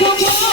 come on.